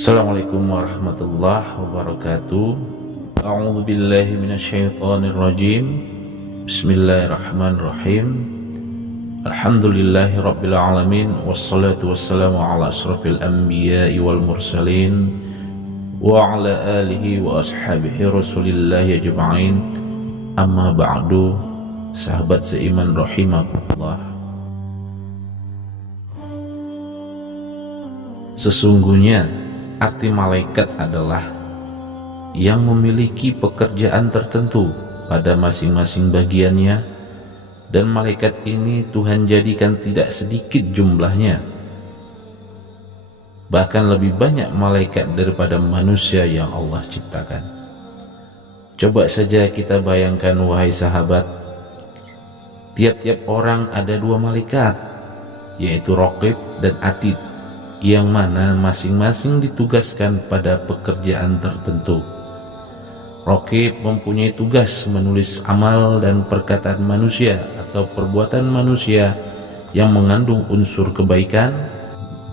Assalamualaikum warahmatullahi wabarakatuh. A'udzu billahi minasyaitonir rajim. Bismillahirrahmanirrahim. Alhamdulillahi rabbil alamin wassalatu wassalamu ala asrofil anbiya'i wal mursalin wa ala alihi wa ashabihi rasulillahi ajma'in. Amma ba'du. Sahabat seiman rahimakumullah. Sesungguhnya arti malaikat adalah yang memiliki pekerjaan tertentu pada masing-masing bagiannya, dan malaikat ini Tuhan jadikan tidak sedikit jumlahnya, bahkan lebih banyak malaikat daripada manusia yang Allah ciptakan. Coba saja kita bayangkan, wahai sahabat, tiap-tiap orang ada dua malaikat, yaitu Raqib dan Atid, yang mana masing-masing ditugaskan pada pekerjaan tertentu. Raqib mempunyai tugas menulis amal dan perkataan manusia atau perbuatan manusia yang mengandung unsur kebaikan,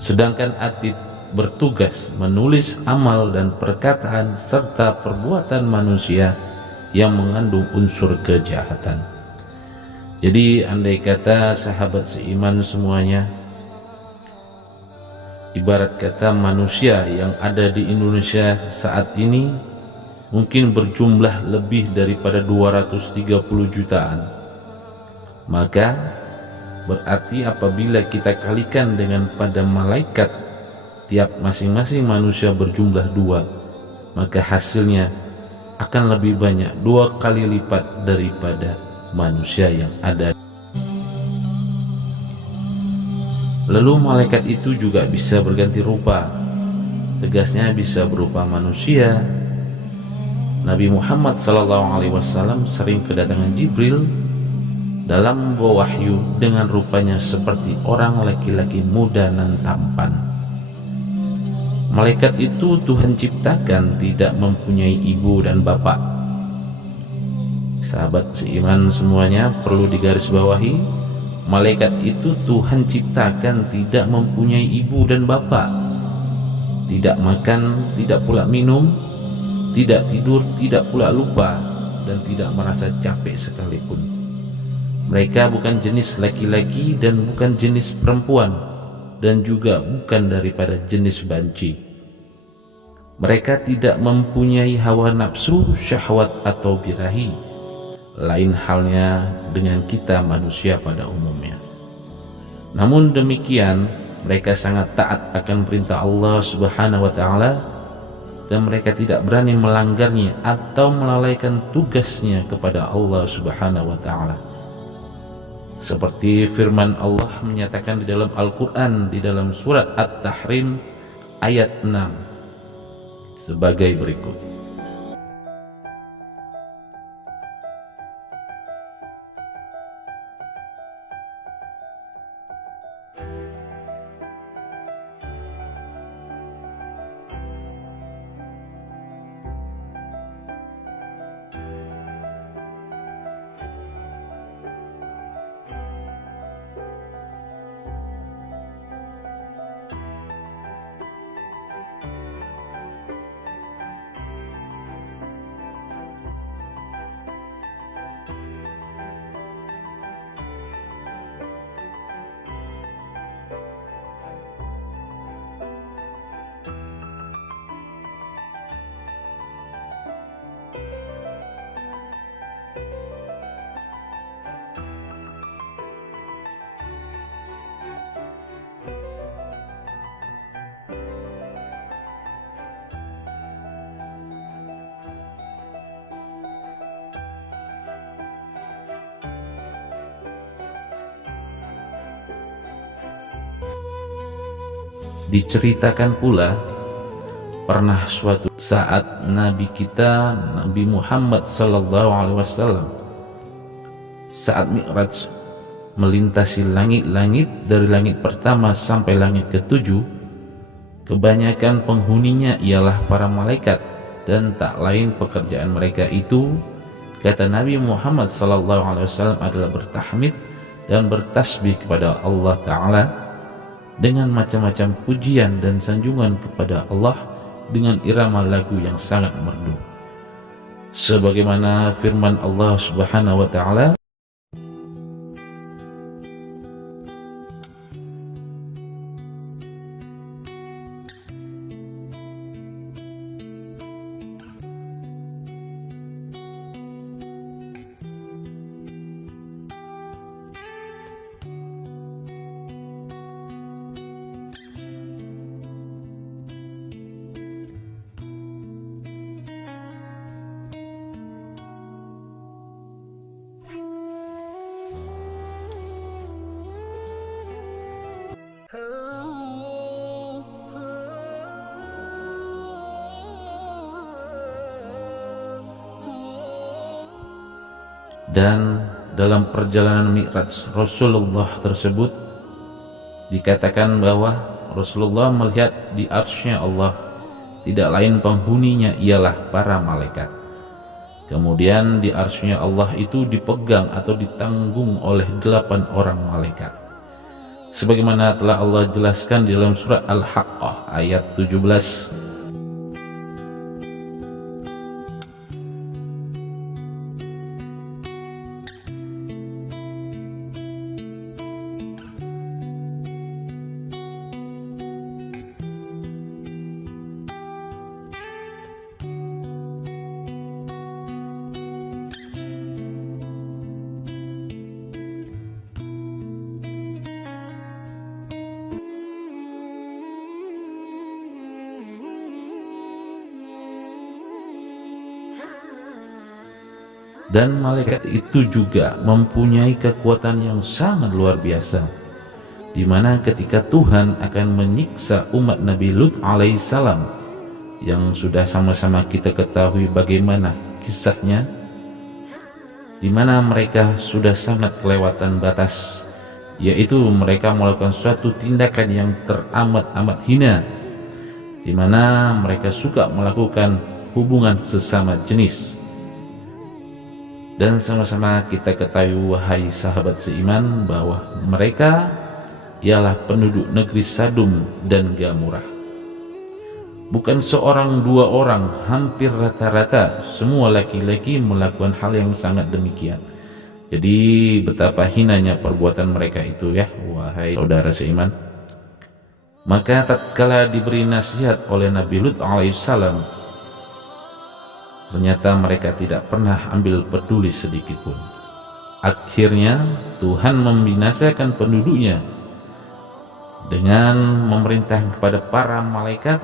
sedangkan Atid bertugas menulis amal dan perkataan serta perbuatan manusia yang mengandung unsur kejahatan. Jadi andai kata sahabat seiman semuanya, ibarat kata manusia yang ada di Indonesia saat ini mungkin berjumlah lebih daripada 230 jutaan, maka berarti apabila kita kalikan dengan pada malaikat, tiap masing-masing manusia berjumlah 2, maka hasilnya akan lebih banyak, 2 kali lipat daripada manusia yang ada. Lalu malaikat itu juga bisa berganti rupa, tegasnya bisa berupa manusia. Nabi Muhammad SAW sering kedatangan Jibril dalam membawa wahyu dengan rupanya seperti orang laki-laki muda dan tampan. Malaikat itu Tuhan ciptakan tidak mempunyai ibu dan bapak. Sahabat seiman semuanya perlu digarisbawahi, malaikat itu Tuhan ciptakan tidak mempunyai ibu dan bapak, tidak makan, tidak pula minum, tidak tidur, tidak pula lupa, dan tidak merasa capek sekalipun. Mereka bukan jenis laki-laki dan bukan jenis perempuan, dan juga bukan daripada jenis banci. Mereka tidak mempunyai hawa nafsu, syahwat atau birahi. Lain halnya dengan kita manusia pada umumnya. Namun demikian, mereka sangat taat akan perintah Allah Subhanahu wa taala, dan mereka tidak berani melanggarnya atau melalaikan tugasnya kepada Allah Subhanahu wa taala. Seperti firman Allah menyatakan di dalam Al-Qur'an di dalam surat At-Tahrim ayat 6 sebagai berikut. Diceritakan pula pernah suatu saat Nabi kita Nabi Muhammad SAW saat Mi'raj melintasi langit-langit dari langit pertama sampai langit ke-7, kebanyakan penghuninya ialah para malaikat dan tak lain pekerjaan mereka itu, kata Nabi Muhammad SAW, adalah bertahmid dan bertasbih kepada Allah Ta'ala dengan macam-macam pujian dan sanjungan kepada Allah dengan irama lagu yang sangat merdu. Sebagaimana firman Allah Subhanahu wa taala, dan dalam perjalanan Mi'raj Rasulullah tersebut dikatakan bahwa Rasulullah melihat di arsy-Nya Allah tidak lain penghuninya ialah para malaikat. Kemudian di arsy-Nya Allah itu dipegang atau ditanggung oleh 8 orang malaikat. Sebagaimana telah Allah jelaskan di dalam surah Al-Haqqah ayat 17. Dan malaikat itu juga mempunyai kekuatan yang sangat luar biasa, di mana ketika Tuhan akan menyiksa umat Nabi Lut alaihissalam, yang sudah sama-sama kita ketahui bagaimana kisahnya, di mana mereka sudah sangat kelewatan batas, yaitu mereka melakukan suatu tindakan yang teramat-amat hina, di mana mereka suka melakukan hubungan sesama jenis. Dan sama-sama kita ketahui, wahai sahabat seiman, bahwa mereka ialah penduduk negeri Sadum dan Gamurah. Bukan seorang dua orang, hampir rata-rata semua laki-laki melakukan hal yang sangat demikian. Jadi betapa hinanya perbuatan mereka itu ya, wahai saudara seiman. Maka tatkala diberi nasihat oleh Nabi Lut alaihissalam, ternyata mereka tidak pernah ambil peduli sedikit pun. Akhirnya Tuhan membinasakan penduduknya dengan memerintah kepada para malaikat,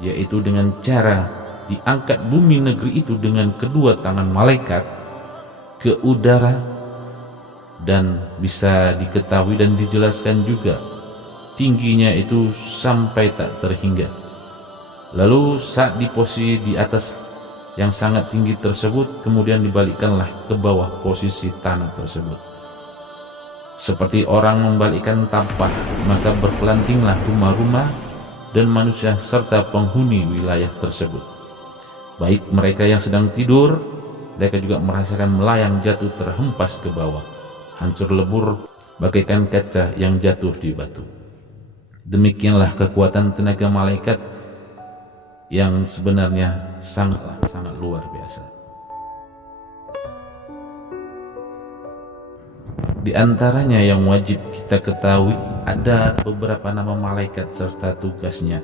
yaitu dengan cara diangkat bumi negeri itu dengan kedua tangan malaikat ke udara, dan bisa diketahui dan dijelaskan juga tingginya itu sampai tak terhingga. Lalu saat di posisi di atas yang sangat tinggi tersebut, kemudian dibalikkanlah ke bawah posisi tanah tersebut, seperti orang membalikkan tampah, maka berpelantinglah rumah-rumah dan manusia serta penghuni wilayah tersebut. Baik mereka yang sedang tidur, mereka juga merasakan melayang jatuh terhempas ke bawah, hancur lebur bagaikan kaca yang jatuh di batu. Demikianlah kekuatan tenaga malaikat yang sebenarnya sangat luar biasa. Di antaranya yang wajib kita ketahui ada beberapa nama malaikat serta tugasnya.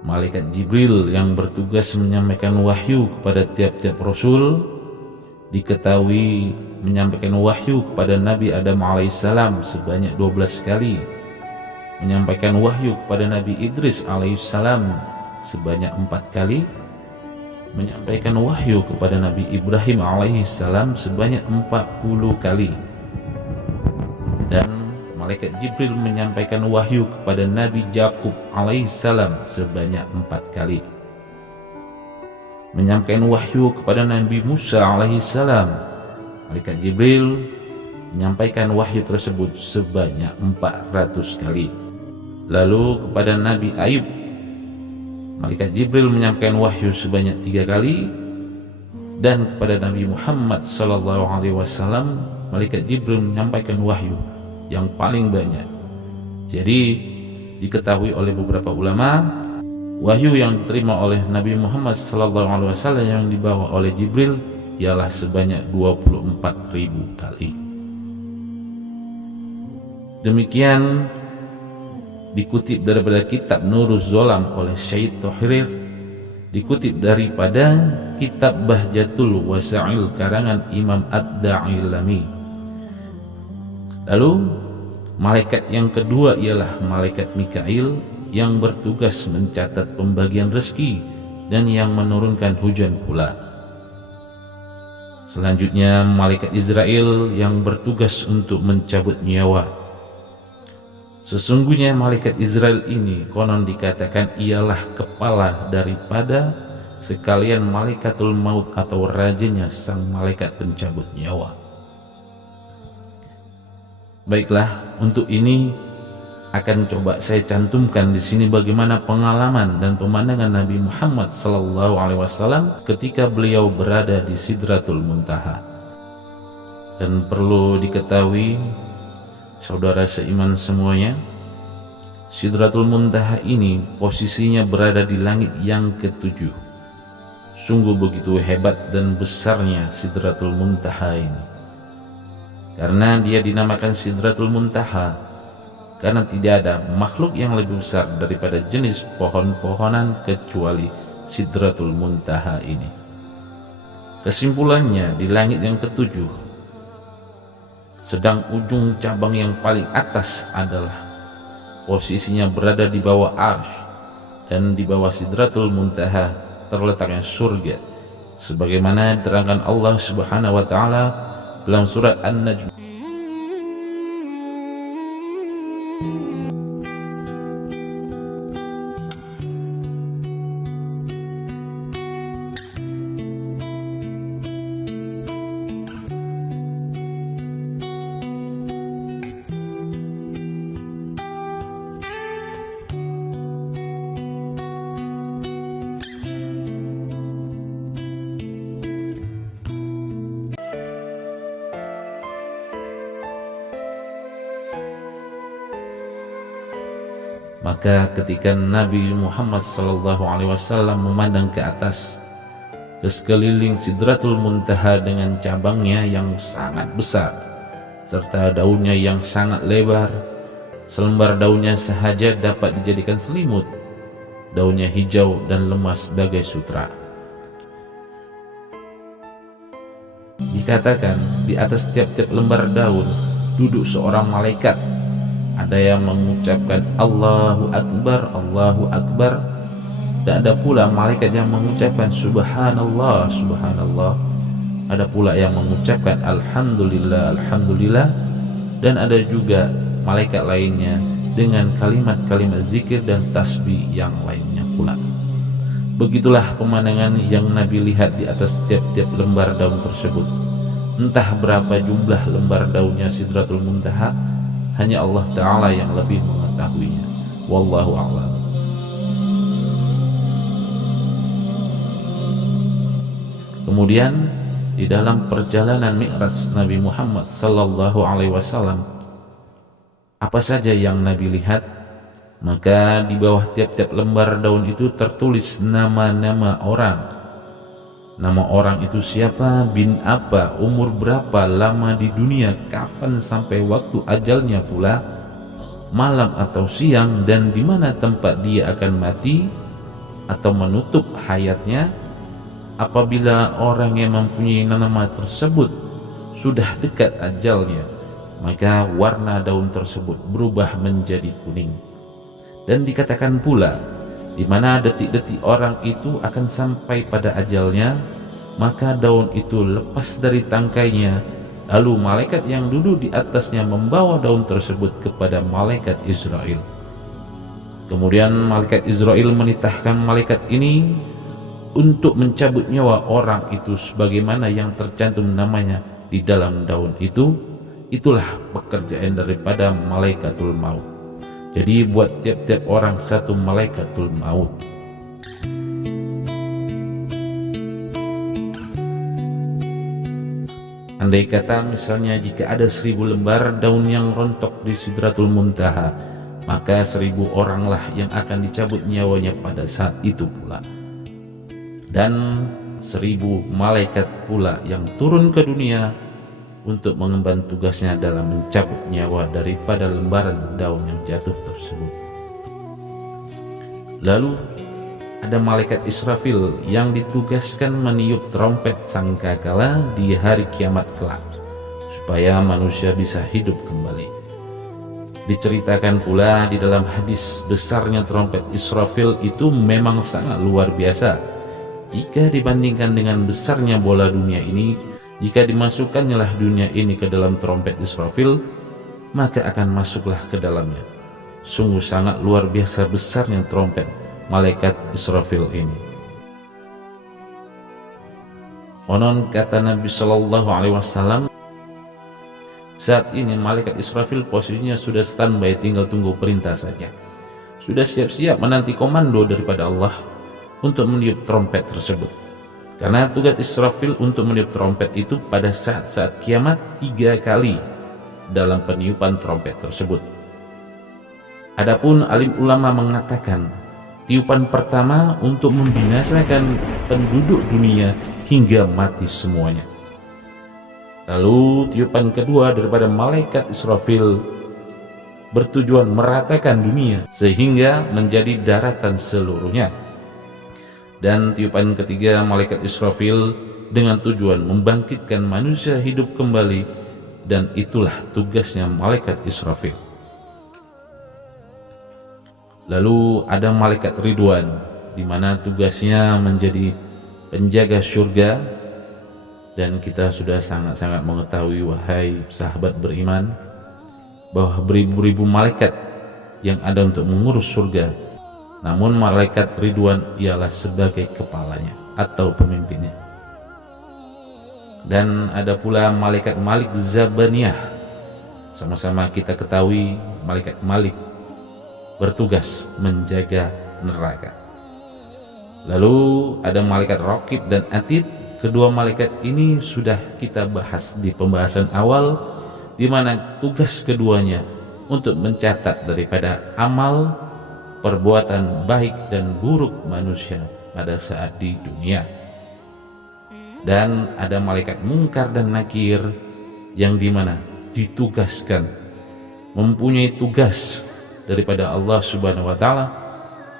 Malaikat Jibril yang bertugas menyampaikan wahyu kepada tiap-tiap rasul, diketahui menyampaikan wahyu kepada Nabi Adam alaihissalam sebanyak 12 kali, menyampaikan wahyu kepada Nabi Idris alaihissalam sebanyak 4 kali, menyampaikan wahyu kepada Nabi Ibrahim alaihissalam sebanyak 40 kali, dan malaikat Jibril menyampaikan wahyu kepada Nabi Yakub alaihissalam sebanyak 4 kali, menyampaikan wahyu kepada Nabi Musa alaihissalam, malaikat Jibril menyampaikan wahyu tersebut sebanyak 400 kali. Lalu kepada Nabi Ayub, malaikat Jibril menyampaikan wahyu sebanyak 3 kali, dan kepada Nabi Muhammad SAW, malaikat Jibril menyampaikan wahyu yang paling banyak. Jadi diketahui oleh beberapa ulama, wahyu yang diterima oleh Nabi Muhammad SAW yang dibawa oleh Jibril ialah sebanyak 24.000 kali. Demikian dikutip daripada kitab Nuruz Zolam oleh Syed Tohirir, dikutip daripada kitab Bahjatul Wasail karangan Imam Ad-Da'ilami. Lalu malaikat yang kedua ialah malaikat Mikail yang bertugas mencatat pembagian rezeki dan yang menurunkan hujan pula. Selanjutnya malaikat Israel yang bertugas untuk mencabut nyawa. Sesungguhnya malaikat Israel ini konon dikatakan ialah kepala daripada sekalian malaikatul maut atau rajanya sang malaikat pencabut nyawa. Baiklah, untuk ini akan coba saya cantumkan di sini bagaimana pengalaman dan pemandangan Nabi Muhammad SAW ketika beliau berada di Sidratul Muntaha. Dan perlu diketahui, saudara seiman semuanya, Sidratul Muntaha ini posisinya berada di langit yang ketujuh. Sungguh begitu hebat dan besarnya Sidratul Muntaha ini. Karena dia dinamakan Sidratul Muntaha, karena tidak ada makhluk yang lebih besar daripada jenis pohon-pohonan kecuali Sidratul Muntaha ini. Kesimpulannya, di langit yang ketujuh, sedang ujung cabang yang paling atas adalah posisinya berada di bawah Arsy, dan di bawah Sidratul Muntaha terletaknya surga, sebagaimana diterangkan Allah Subhanahu wa taala dalam surat An-Najm. Maka ketika Nabi Muhammad SAW memandang ke atas, ke sekeliling Sidratul Muntaha dengan cabangnya yang sangat besar serta daunnya yang sangat lebar, selembar daunnya sahaja dapat dijadikan selimut. Daunnya hijau dan lemas bagai sutra. Dikatakan di atas tiap-tiap lembar daun duduk seorang malaikat. Ada yang mengucapkan Allahu Akbar, Allahu Akbar, dan ada pula malaikat yang mengucapkan Subhanallah, Subhanallah. Ada pula yang mengucapkan Alhamdulillah, Alhamdulillah, dan ada juga malaikat lainnya dengan kalimat-kalimat zikir dan tasbih yang lainnya pula. Begitulah pemandangan yang Nabi lihat di atas tiap-tiap lembar daun tersebut. Entah berapa jumlah lembar daunnya Sidratul Muntaha, hanya Allah Ta'ala yang lebih mengetahuinya. Wallahu a'lam. Kemudian di dalam perjalanan Mi'raj Nabi Muhammad sallallahu alaihi wasallam, apa saja yang Nabi lihat? Maka di bawah tiap-tiap lembar daun itu tertulis nama-nama orang. Nama orang itu siapa, bin apa, umur berapa, lama di dunia, kapan sampai waktu ajalnya pula, malam atau siang, dan di mana tempat dia akan mati atau menutup hayatnya. Apabila orang yang mempunyai nama tersebut sudah dekat ajalnya, maka warna daun tersebut berubah menjadi kuning. Dan dikatakan pula, di mana detik-detik orang itu akan sampai pada ajalnya, maka daun itu lepas dari tangkainya, lalu malaikat yang duduk di atasnya membawa daun tersebut kepada malaikat Israel. Kemudian malaikat Israel menitahkan malaikat ini untuk mencabut nyawa orang itu sebagaimana yang tercantum namanya di dalam daun itu. Itulah pekerjaan daripada malaikatul maut. Jadi buat tiap-tiap orang satu malaikatul maut. Andai kata misalnya jika ada 1000 lembar daun yang rontok di Sidratul Muntaha, maka 1000 oranglah yang akan dicabut nyawanya pada saat itu pula. Dan 1000 malaikat pula yang turun ke dunia untuk mengemban tugasnya dalam mencabut nyawa daripada lembaran daun yang jatuh tersebut. Lalu ada malaikat Israfil yang ditugaskan meniup trompet sangkakala di hari kiamat kelak, supaya manusia bisa hidup kembali. Diceritakan pula di dalam hadis, besarnya trompet Israfil itu memang sangat luar biasa jika dibandingkan dengan besarnya bola dunia ini. Jika dimasukkannya dunia ini ke dalam trompet Israfil, maka akan masuklah ke dalamnya. Sungguh sangat luar biasa besarnya trompet malaikat Israfil ini. Konon kata Nabi Shallallahu Alaihi Wasallam, saat ini malaikat Israfil posisinya sudah standby, tinggal tunggu perintah saja. Sudah siap-siap menanti komando daripada Allah untuk meniup trompet tersebut. Karena tugas Israfil untuk meniup trompet itu pada saat-saat kiamat 3 kali dalam peniupan trompet tersebut. Adapun alim ulama mengatakan, tiupan pertama untuk membinasakan penduduk dunia hingga mati semuanya. Lalu tiupan kedua daripada malaikat Israfil bertujuan meratakan dunia sehingga menjadi daratan seluruhnya. Dan tiupan ketiga malaikat Israfil dengan tujuan membangkitkan manusia hidup kembali, dan itulah tugasnya malaikat Israfil. Lalu ada malaikat Ridwan, di mana tugasnya menjadi penjaga surga. Dan kita sudah sangat-sangat mengetahui, wahai sahabat beriman, bahwa beribu-ribu malaikat yang ada untuk mengurus surga, namun malaikat Ridwan ialah sebagai kepalanya atau pemimpinnya. Dan ada pula malaikat Malik Zabaniyah. Sama-sama kita ketahui malaikat Malik bertugas menjaga neraka. Lalu ada malaikat Raqib dan Atid. Kedua malaikat ini sudah kita bahas di pembahasan awal, di mana tugas keduanya untuk mencatat daripada amal perbuatan baik dan buruk manusia pada saat di dunia. Dan ada malaikat Munkar dan Nakir yang dimana ditugaskan, mempunyai tugas daripada Allah Subhanahu wa Ta'ala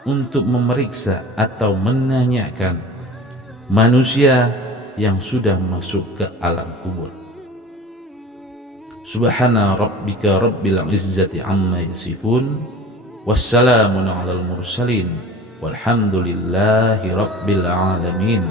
untuk memeriksa atau menanyakan manusia yang sudah masuk ke alam kubur. Subhana rabbika rabbil izzati amma yasifun, wassalamun alal mursalin, walhamdulillahi rabbil alamin.